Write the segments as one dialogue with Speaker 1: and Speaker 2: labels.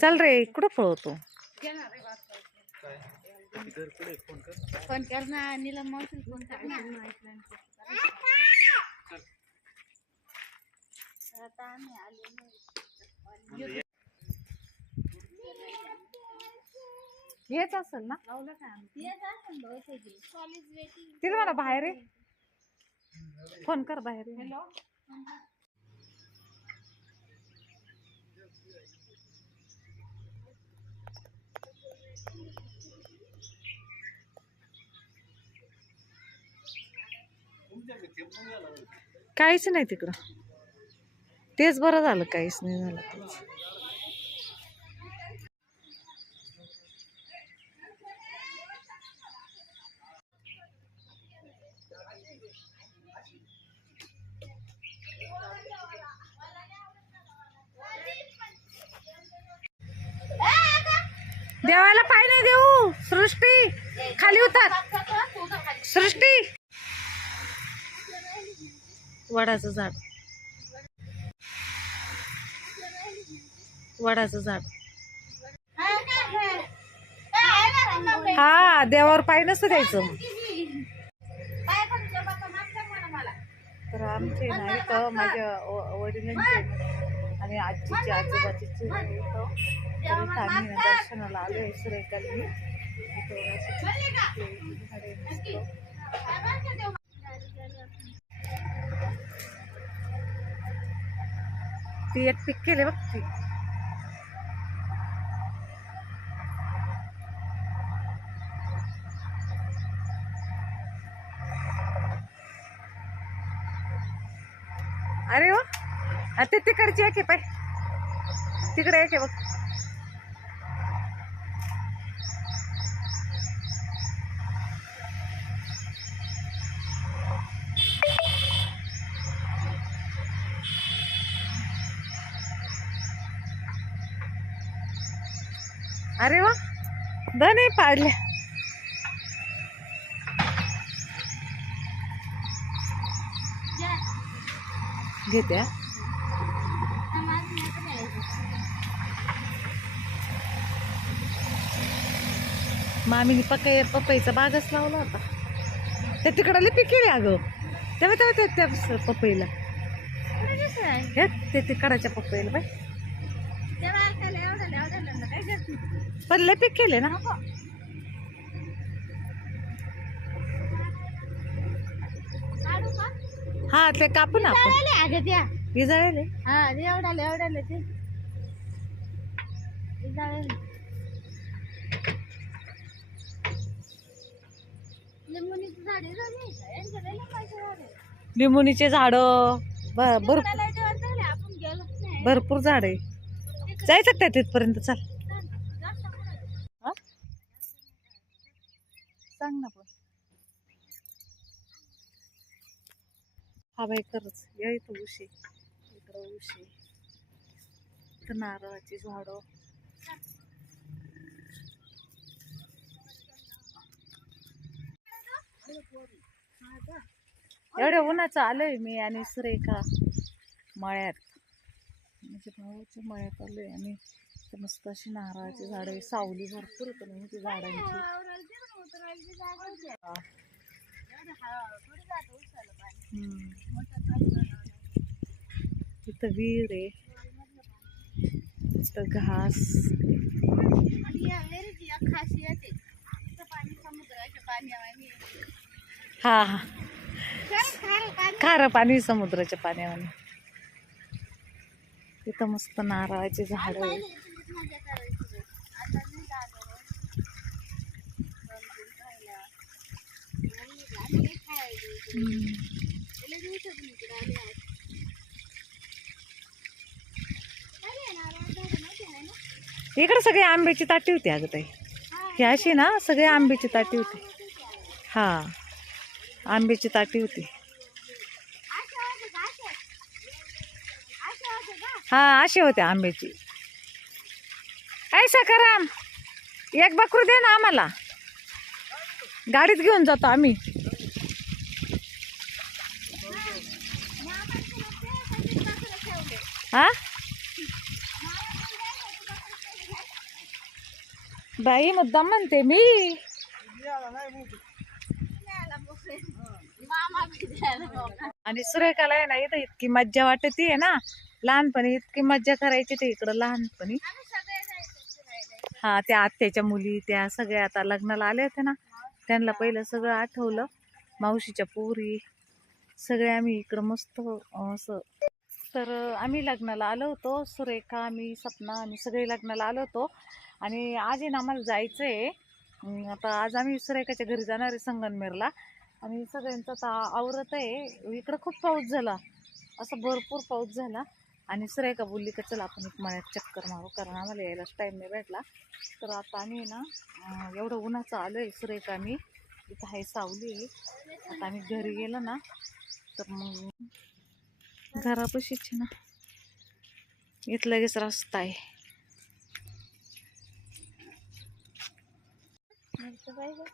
Speaker 1: चल रे कुठं पळवतो?
Speaker 2: फोन कर ना नीलम मावशीला फोन कर ना. आता आम्ही आलो नाही.
Speaker 1: हेच असेल ना
Speaker 2: वेटिंग
Speaker 1: तिला मला बाहेर आहे फोन कर बाहेर हॅलो काहीच नाही तिकडं. तेच बरं झालं काहीच नाही झालं. तेच. देवाला पाय नाही देऊ. सृष्टी खाली होतात सृष्टी. वडाचं झाड. वडाचं झाड. हा देवावर पाय नसतं द्यायचं. मग तर आमचे नाही तर माझ्या वडिलांचे. आणि आजीचे आजोबाचे आम्ही दर्शनाला आलो आहे सुरेखाली. ती एक पिक केले बघ ती. ते तिकडची आहे की पाय. तिकडे आहे की बघ. अरे वा धने पाडल्या घेत्या मामीने पकाय पपईचा बागच लावला होता. त्या तिकडं लिपी केली अगं. तेव्हा तेव्हा त्या पपईला. हे ते तिकडच्या पपईला बाय पण लय पीक केले ना. हा ते कापू ना आपण. विजळले
Speaker 2: हा एवढाले एवढाले ते. जाळले. लिंबुनीची झाडे
Speaker 1: भरपूर भरपूर झाड आहे. जायचं त्या तिथपर्यंत? चल? सांग ना. पण. हा बाई खरंच. या इथं उशी. इकडं उशी. नारळाची झाडं. एवढ्या उन्हाचं आलोय मी आणि सुरेखा मळ्यात. म्हणजे भाऊच्या मळ्यात आलोय आणि मस्त अशी नारळाची झाडं सावली भरपूर होतं म्हणजे ती झाडांची. तिथं विहीर आहे. तिथं घास. हा हा.
Speaker 2: खारं पाणी
Speaker 1: समुद्राच्या पाण्यामध्ये. इथं मस्त नारळाचे झाड
Speaker 2: इकडे
Speaker 1: सगळे आंब्याची ताटी होती अगं ताई.
Speaker 2: ही
Speaker 1: अशी ना सगळे आंब्याची ताटी होती. हा. आंब्याची ताटी होती. हा अशी होते आंब्याची. ऐ सकाराम एक बकरू दे ना आम्हाला. गाडीत घेऊन जातो आम्ही. हा? बाई मुद्दाम म्हणते मी. आणि सुरेखाला आहे ना इथं इतकी मज्जा वाटते आहे ना. लहानपणी इतकी मज्जा करायची ते इकडं लहानपणी. हा त्या आत्याच्या मुली त्या सगळ्या आता लग्नाला आल्या होत्या ना. त्यांना पहिलं सगळं आठवलं. मावशीच्या पोरी सगळे आम्ही इकडं मस्त असं. तर आम्ही लग्नाला आलो होतो सुरेखा आम्ही सपना आम्ही सगळे लग्नाला आलो होतो. आणि आज आहे ना आम्हाला जायचं आहे आता आज आम्ही सुरेखाच्या घरी जाणार आहे संगनमेरला. आणि सगळ्यांचं आता आवरत आहे. इकडं खूप पाऊस झाला. असा भरपूर पाऊस झाला. आणि सुरेखा बोलली का चला आपण एक मळ्यात चक्कर मारू कारण आम्हाला यायलाच टाईम नाही भेटला. तर आता आम्ही ना एवढं उन्हाचं आलो आहे सुरेखा आम्ही इथं आहे सावली. आहे आता आम्ही घरी गेलो ना तर मग घरापाशीच आहे ना इथं लगेच रस्ता आहे.
Speaker 2: पाहिजे?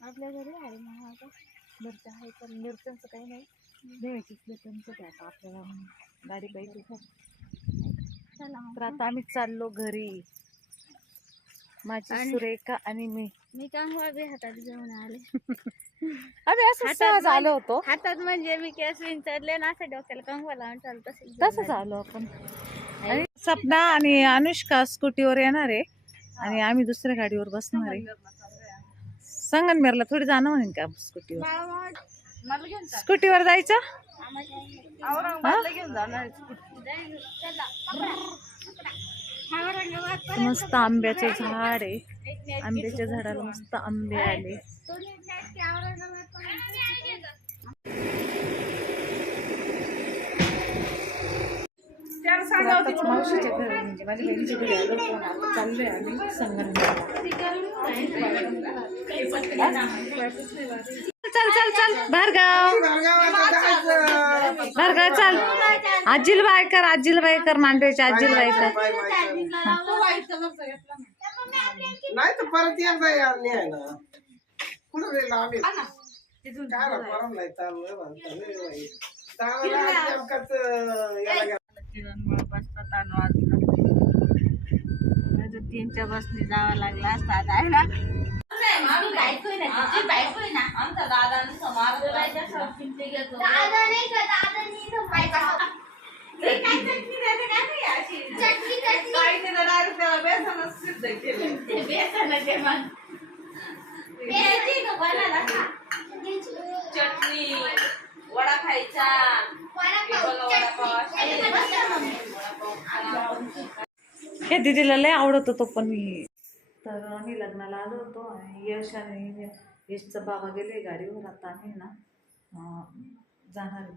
Speaker 2: आपल्या घरी आहे मग आता
Speaker 1: मिरच्या आहे पण मिरच्यांचं काही नाही. भेळचीच त्यांचं आता आपल्याला. गाडी तर
Speaker 2: चला.
Speaker 1: तर आता आम्ही चाललो घरी. माझी
Speaker 2: आणि-
Speaker 1: सुरेखा आणि मी.
Speaker 2: मी कांगवा बी हातात घेऊन आले.
Speaker 1: आम्ही असं
Speaker 2: हातात
Speaker 1: सहज
Speaker 2: नाही.
Speaker 1: आलो होतो.
Speaker 2: हातात म्हणजे मी केस विंचरले ना असं डोक्याला कंगवा लावून चालत असेल
Speaker 1: तसंच आलो आपण. आणि सपना आणि अनुष्का स्कूटीवर येणार आहे. आणि आम्ही दुसऱ्या गाडीवर बसणार आहे. संगनमेरला थोडी जाणं म्हणेन का स्कूटीवर. स्कूटीवर जायचं? मस्त आंब्याचं झाड आहे. आंब्याच्या झाडाला मस्त आंबे आले. मावशीच्या घरी म्हणजे माझ्या बहिणीच्या घरी आलो आणि आता चाललोय आम्ही संगनमेरला चल चल चल. भार्गव भार्गव चल. आजील बायकर आजील बायकर मांडव्याची आजील बायकर.
Speaker 3: नाही तर परत एकदा या नाही ना कुठं रे लांबी काय रा परम नाही. चांगलं नेमकाच, अं, गेला.
Speaker 2: तीनच्या बसने जावं लागलं असता दादा
Speaker 4: चटणी. वडा खायचा.
Speaker 1: हे दीदीला लय आवडत होतो पण मी. तर आम्ही लग्नाला आलो होतो आणि यश आणि यशचा बाबा गेले गाडीवर. आता आम्ही ना जाणार